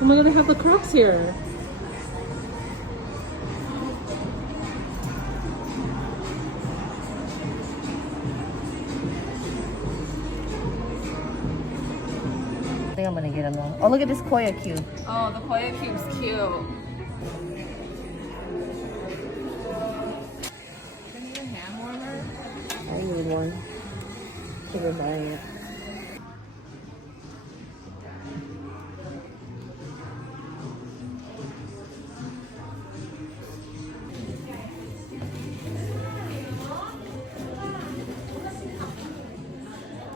Oh my god, they have the Crocs here. I think I'm gonna get them though. Oh, look at this Koya cube. Oh, the Koya cube's cute. Can you get a hand warmer? I need one. Think we're buying it.